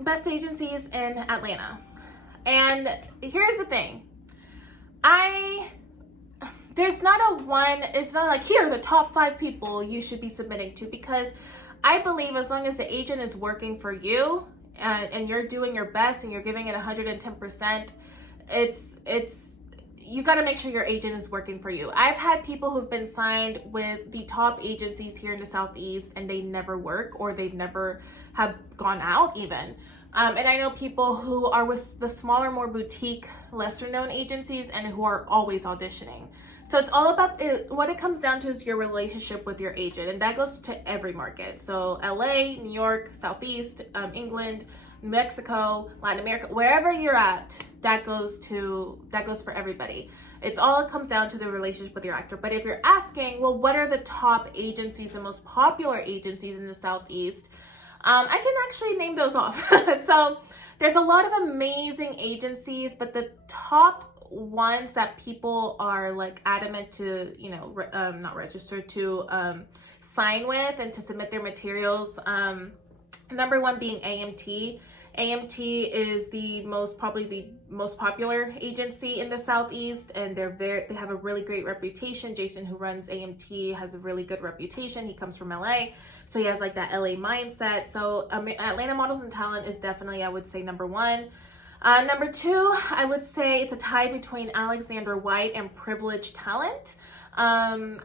best agencies in Atlanta. And here's the thing. There's not a one, it's not like, here are the top 5 people you should be submitting to, because I believe as long as the agent is working for you and you're doing your best and you're giving it 110%, you got to make sure your agent is working for you. I've had people who've been signed with the top agencies here in the Southeast and they never work, or they've never have gone out even. And I know people who are with the smaller, more boutique, lesser known agencies and who are always auditioning. So it's all about what it comes down to is your relationship with your agent, and that goes to every market. So LA, New York, Southeast, England, Mexico, Latin America, wherever you're at, that goes for everybody. It comes down to the relationship with your actor. But if you're asking, well, what are the top agencies, the most popular agencies in the Southeast? I can actually name those off. So there's a lot of amazing agencies, but the top ones that people are like adamant to, not register, to sign with and to submit their materials. Number one being AMT. AMT is probably the most popular agency in the Southeast, and they have a really great reputation. Jason, who runs AMT, has a really good reputation. He comes from LA, so he has like that LA mindset. So Atlanta Models and Talent is definitely, I would say, number one. Number two, I would say it's a tie between Alexander White and Privilege Talent. I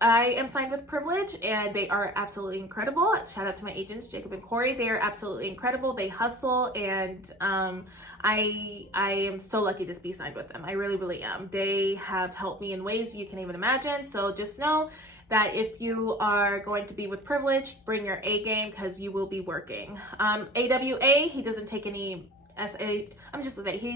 am signed with Privilege, and they are absolutely incredible. Shout out to my agents, Jacob and Corey. They are absolutely incredible. They hustle, and I am so lucky to be signed with them. I really, really am. They have helped me in ways you can even imagine. So just know that if you are going to be with Privilege, bring your A game, because you will be working. AWA, he doesn't take any he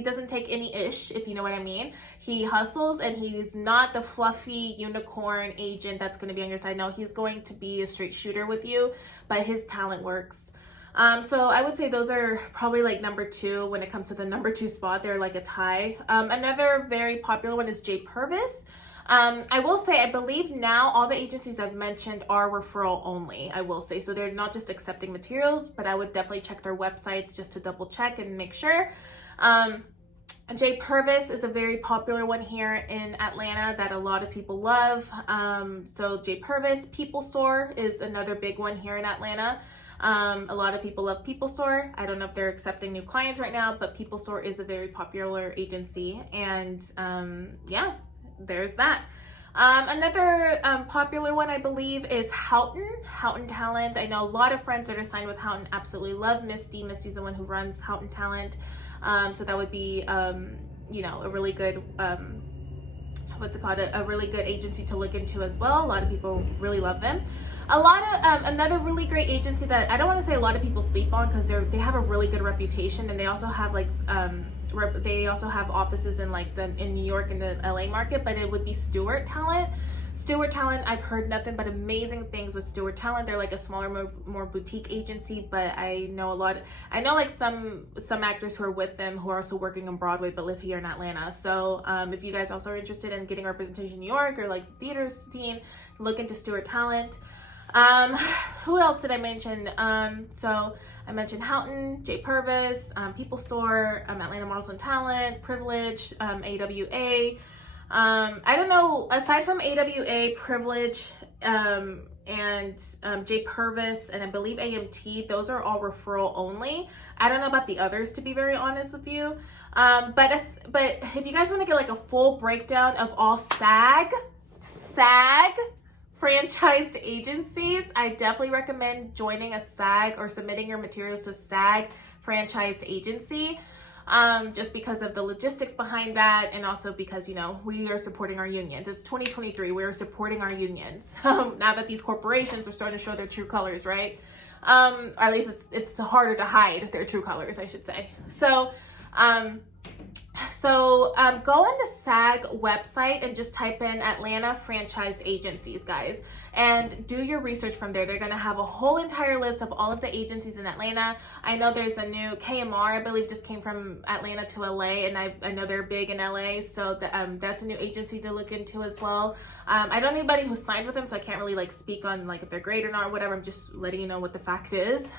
doesn't take any ish, if you know what I mean. He hustles, and he's not the fluffy unicorn agent that's going to be on your side. No, he's going to be a straight shooter with you, but his talent works. So I would say those are probably like number 2 when it comes to the number 2 spot. They're like a tie. Another very popular one is J Purvis. I will say, I believe now all the agencies I've mentioned are referral only, I will say. So they're not just accepting materials, but I would definitely check their websites just to double check and make sure. J Purvis is a very popular one here in Atlanta that a lot of people love. So J Purvis. People Store is another big one here in Atlanta. A lot of people love People Store. I don't know if they're accepting new clients right now, but People Store is a very popular agency. And yeah, there's that. Another popular one, I believe, is Houghton Talent. I know a lot of friends that are signed with Houghton absolutely love Misty. Misty's the one who runs Houghton Talent. So that would be, a really good, a really good agency to look into as well. A lot of people really love them. Another really great agency that I don't want to say a lot of people sleep on, because they have a really good reputation, and they also have offices in in New York and the LA market, but it would be Stewart Talent. Stewart Talent, I've heard nothing but amazing things with Stewart Talent. They're like a smaller, more boutique agency, but I know some actors who are with them who are also working on Broadway but live here in Atlanta. So if you guys also are interested in getting representation in New York or like theater scene, look into Stewart Talent. Who else did I mention? So I mentioned Houghton, J Purvis, People Store, Atlanta Models and Talent, Privilege, AWA. I don't know, aside from AWA, Privilege, and J Purvis, and I believe AMT, those are all referral only. I don't know about the others, to be very honest with you. But if you guys want to get like a full breakdown of all SAG franchised agencies, I definitely recommend joining a SAG or submitting your materials to a SAG franchised agency, just because of the logistics behind that, and also because, we are supporting our unions. It's 2023, we are supporting our unions. Now that these corporations are starting to show their true colors, right? Or at least it's harder to hide their true colors, I should say. So, So go on the SAG website and just type in Atlanta franchised agencies, guys, and do your research from there. They're going to have a whole entire list of all of the agencies in Atlanta. I know there's a new KMR, I believe, just came from Atlanta to LA, and I know they're big in LA, so that's a new agency to look into as well. I don't know anybody who's signed with them, so I can't really like speak on like if they're great or not or whatever. I'm just letting you know what the fact is.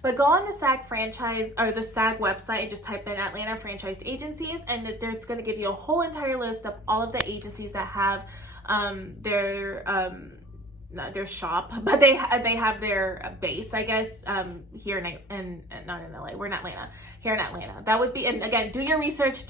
But go on the SAG franchise or the SAG website and just type in Atlanta franchised agencies, and it's going to give you a whole entire list of all of the agencies that have not their shop, but they have their base, I guess, here in not in LA. We're in Atlanta. Here in Atlanta. That would be, and again, do your research.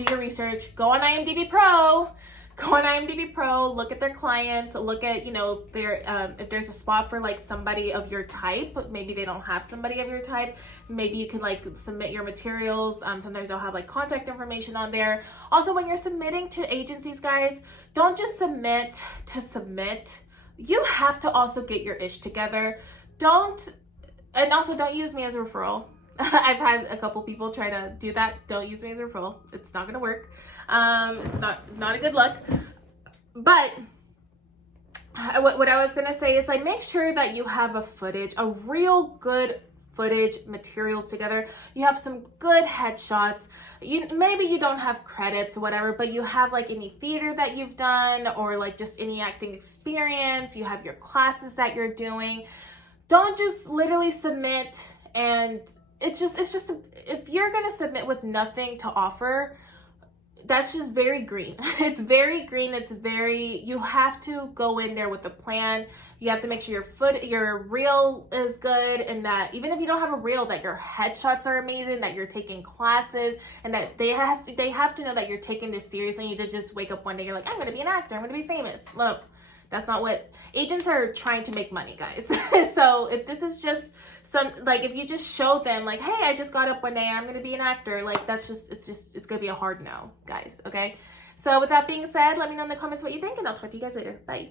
Go on IMDb Pro. Go on IMDb Pro, look at their clients, look at, you know, if there's a spot for like somebody of your type. Maybe they don't have somebody of your type. Maybe you could like submit your materials. Sometimes they'll have like contact information on there. Also, when you're submitting to agencies, guys, don't just submit to submit. You have to also get your ish together. And also don't use me as a referral. I've had a couple people try to do that. Don't use me as a referral. It's not gonna work. It's not a good look. But what I was gonna say is like make sure that you have a real good footage materials together. You have some good headshots. Maybe you don't have credits or whatever, but you have like any theater that you've done or like just any acting experience. You have your classes that you're doing. Don't just literally submit and it's just if you're gonna submit with nothing to offer, that's just very green. It's very green. You have to go in there with a plan. You have to make sure your reel is good, and that even if you don't have a reel, that your headshots are amazing, that you're taking classes, and that they have to know that you're taking this seriously. You did just wake up one day, you're like, I'm gonna be an actor, I'm gonna be famous. Look, that's not what agents are trying to make money, guys. So if this is just if you just show them like, hey, I just got up one day, I'm going to be an actor, like it's going to be a hard no, guys. Okay. So with that being said, let me know in the comments what you think, and I'll talk to you guys later. Bye.